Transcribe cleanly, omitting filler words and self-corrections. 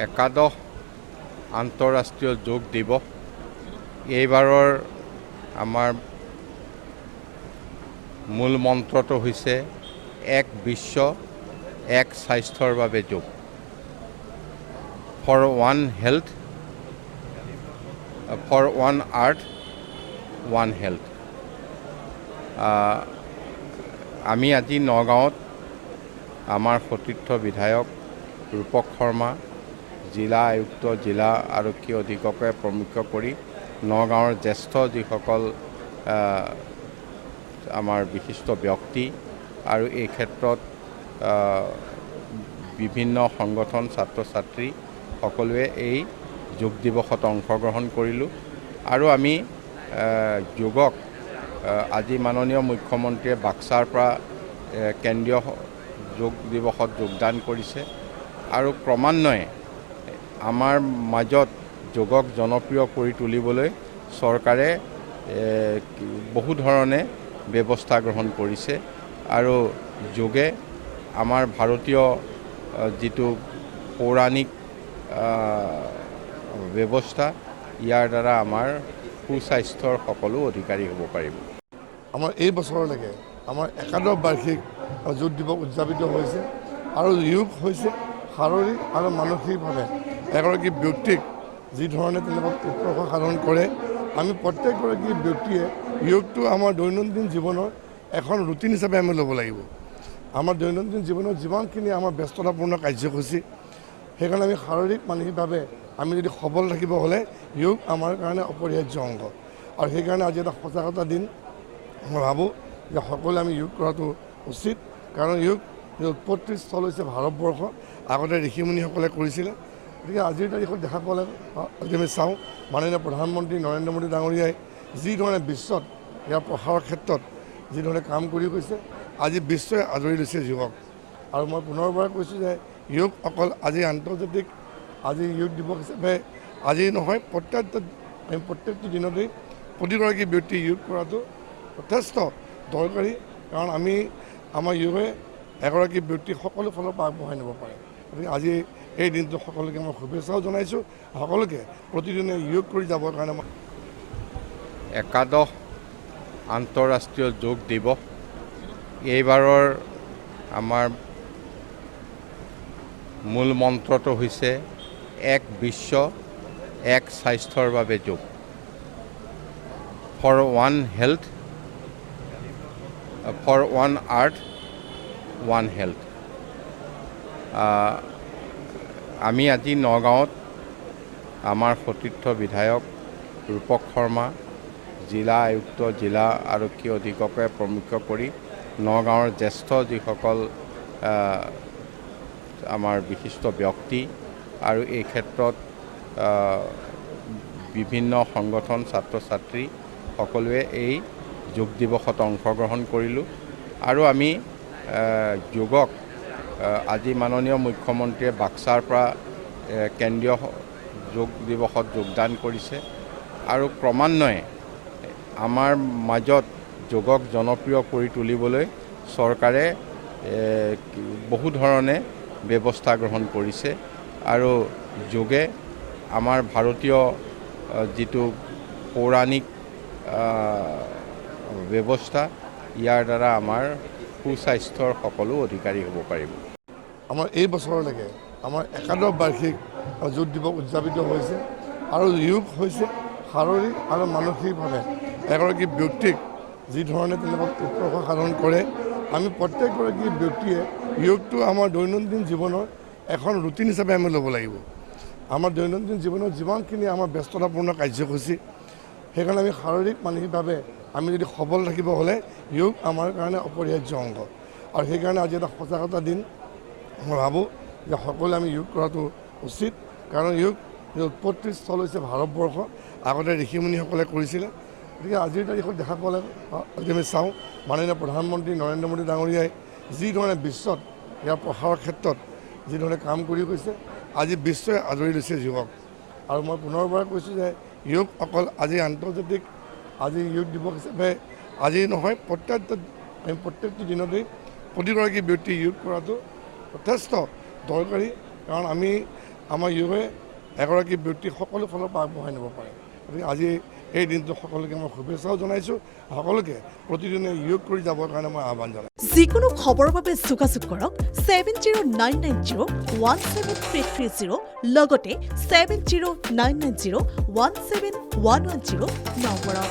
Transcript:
একাদশ আন্তঃৰাষ্ট্ৰীয় যোগ দিৱস এইবাৰৰ আমাৰ মূল মন্ত্ৰটো হৈছে এক বিশ্ব এক স্বাস্থ্যৰ বাবে যোগ for one health for one earth one health. আমি আজি নগাঁৱত আমাৰ সতীৰ্থ বিধায়ক ৰূপক শৰ্মা, জিলা আয়ুক্ত, জিলা আৰক্ষী অধীক্ষকে প্ৰমুখ্য কৰি নগাঁৱৰ জ্যেষ্ঠ যিসকল আমাৰ বিশিষ্ট ব্যক্তি আৰু এই ক্ষেত্ৰত বিভিন্ন সংগঠন, ছাত্ৰ ছাত্ৰী সকলোৱে এই যোগ দিৱসত অংশগ্ৰহণ কৰিলোঁ। আৰু আমি যোগক আজি মাননীয় মুখ্যমন্ত্ৰীয়ে বাক্সাৰ পৰা কেন্দ্ৰীয় যোগ দিৱসত যোগদান কৰিছে আৰু ক্ৰমান্বয়ে আমাৰ মাজত যোগক জনপ্ৰিয় কৰি তুলিবলৈ চৰকাৰে বহু ধৰণে ব্যৱস্থা গ্ৰহণ কৰিছে আৰু যোগে আমাৰ ভাৰতীয় যিটো পৌৰাণিক ব্যৱস্থা, ইয়াৰ দ্বাৰা আমাৰ সুস্বাস্থ্যৰ সকলো অধিকাৰী হ'ব পাৰিব। আমাৰ এই বছৰলৈকে আমাৰ একাদশ বাৰ্ষিক যোগ দিৱস উদযাপিত হৈছে আৰু যোগ হৈছে শাৰীৰিক আৰু মানসিকভাৱে এগৰাকী ব্যক্তিক যি ধৰণে তেওঁলোকক উৎকৰ্ষ সাধন কৰে। আমি প্ৰত্যেকগৰাকী ব্যক্তিয়ে যোগটো আমাৰ দৈনন্দিন জীৱনৰ এখন ৰুটিন হিচাপে আমি ল'ব লাগিব। আমাৰ দৈনন্দিন জীৱনত যিমানখিনি আমাৰ ব্যস্ততাপূৰ্ণ কাৰ্যসূচী, সেইকাৰণে আমি শাৰীৰিক মানসিকভাৱে আমি যদি সবল থাকিব হ'লে যোগ আমাৰ কাৰণে অপৰিহাৰ্য অংগ। আৰু সেইকাৰণে আজি এটা সজাগতা দিন। মই ভাবোঁ যে সকলোৱে আমি যোগ কৰাটো উচিত, কাৰণ যোগ উৎপত্তিৰ স্থল হৈছে ভাৰতবৰ্ষ। আগতে ঋষিমুনিসকলে কৰিছিলে। গতিকে আজিৰ তাৰিখত দেখা পালে যদি আমি চাওঁ, মাননীয় প্ৰধানমন্ত্ৰী নৰেন্দ্ৰ মোদী ডাঙৰীয়াই যিধৰণে বিশ্বত ইয়াৰ প্ৰসাৰৰ ক্ষেত্ৰত যিধৰণে কাম কৰি গৈছে, আজি বিশ্বই আদৰি লৈছে যোগক। আৰু মই পুনৰবাৰ কৈছোঁ যে যোগ অকল আজি আন্তৰ্জাতিক আজি যোগ দিৱস হিচাপে আজি নহয়, প্ৰত্যেকটো দিনতেই প্ৰতিগৰাকী ব্যক্তি যোগ কৰাটো যথেষ্ট দৰকাৰী। কাৰণ আমাৰ যোগে এগৰাকী ব্যক্তি সকলো ফালৰ পৰা আগবঢ়াই নিব পাৰে। গতিকে আজি এই দিনটো সকলোকে মই শুভেচ্ছাও জনাইছোঁ। সকলোকে প্ৰতিদিনে যোগ কৰি যাবৰ কাৰণে মই একাদশ আন্তঃৰাষ্ট্ৰীয় যোগ দিৱস এইবাৰৰ আমাৰ মূল মন্ত্ৰটো হৈছে এক বিশ্ব এক স্বাস্থ্যৰ বাবে যোগ for one health for one earth one health. আমি আজি নগাঁৱত আমাৰ সতীৰ্থ বিধায়ক ৰূপক শৰ্মা, জিলা আয়ুক্ত, জিলা আৰক্ষী অধীক্ষকে প্ৰমুখ্য কৰি নগাঁৱৰ জ্যেষ্ঠ যিসকল আমাৰ বিশিষ্ট ব্যক্তি আৰু এই ক্ষেত্ৰত বিভিন্ন সংগঠন, ছাত্ৰ ছাত্ৰী সকলোৱে এই যোগ দিৱসত অংশগ্ৰহণ কৰিলোঁ। আৰু আমি যোগক আজি মাননীয় মুখ্যমন্ত্ৰীয়ে বাক্সাৰ পৰা কেন্দ্ৰীয় যোগ দিৱসত যোগদান কৰিছে আৰু ক্ৰমান্বয়ে আমাৰ মাজত যোগক জনপ্ৰিয় কৰি তুলিবলৈ চৰকাৰে বহু ধৰণে ব্যৱস্থা গ্ৰহণ কৰিছে আৰু যোগে আমাৰ ভাৰতীয় যিটো পৌৰাণিক ব্যৱস্থা, ইয়াৰ দ্বাৰা আমাৰ সুস্বাস্থ্যৰ সকলো অধিকাৰী হ'ব পাৰিব। আমাৰ এই বছৰলৈকে আমাৰ একাদশ বাৰ্ষিক যোগ দিৱস উদযাপিত হৈছে আৰু যোগ হৈছে শাৰীৰিক আৰু মানসিকভাৱে এগৰাকী ব্যক্তিক যি ধৰণে তেওঁলোকক উৎকৰ্ষ সাধন কৰে। আমি প্ৰত্যেকগৰাকী ব্যক্তিয়ে যোগটো আমাৰ দৈনন্দিন জীৱনৰ এখন ৰুটিন হিচাপে আমি ল'ব লাগিব। আমাৰ দৈনন্দিন জীৱনত যিমানখিনি আমাৰ ব্যস্ততাপূৰ্ণ কাৰ্যসূচী, সেইকাৰণে আমি শাৰীৰিক মানসিকভাৱে আমি যদি সবল থাকিব হ'লে যোগ আমাৰ কাৰণে অপৰিহাৰ্য অংগ। আৰু সেইকাৰণে আজি এটা সজাগতা দিন। মই ভাবোঁ যে সকলোৱে আমি যোগ কৰাটো উচিত, কাৰণ যোগ উৎপত্তিৰ স্থল হৈছে ভাৰতবৰ্ষ। আগতে ঋষিমুনিসকলে কৰিছিলে। গতিকে আজিৰ তাৰিখত দেখা পালে যদি আমি চাওঁ, মাননীয় প্ৰধানমন্ত্ৰী নৰেন্দ্ৰ মোদী ডাঙৰীয়াই যিধৰণে বিশ্বত ইয়াৰ প্ৰসাৰৰ ক্ষেত্ৰত যিধৰণে কাম কৰি গৈছে, আজি বিশ্বই আদৰি লৈছে যোগক। আৰু মই পুনৰবাৰ কৈছোঁ যে যোগ অকল আজি আন্তৰ্জাতিক আজি যোগ দিৱস হিচাপে আজি নহয়, প্ৰত্যেকটো দিনতেই প্ৰতিগৰাকী ব্যক্তি যোগ কৰাটো যথেষ্ট দৰকাৰী। কাৰণ আমাৰ যোগে এগৰাকী ব্যক্তিক সকলো ফালৰ পৰা আগবঢ়াই নিব পাৰে। গতিকে আজি এই দিনটো সকলোকে মই শুভেচ্ছাও জনাইছোঁ, সকলোকে প্ৰতিদিনে যোগ কৰি যাবৰ কাৰণে মই আহ্বান জনাইছোঁ। যিকোনো খবৰৰ বাবে যোগাযোগ কৰক 7099017330 লগতে 7099017110 নম্বৰত।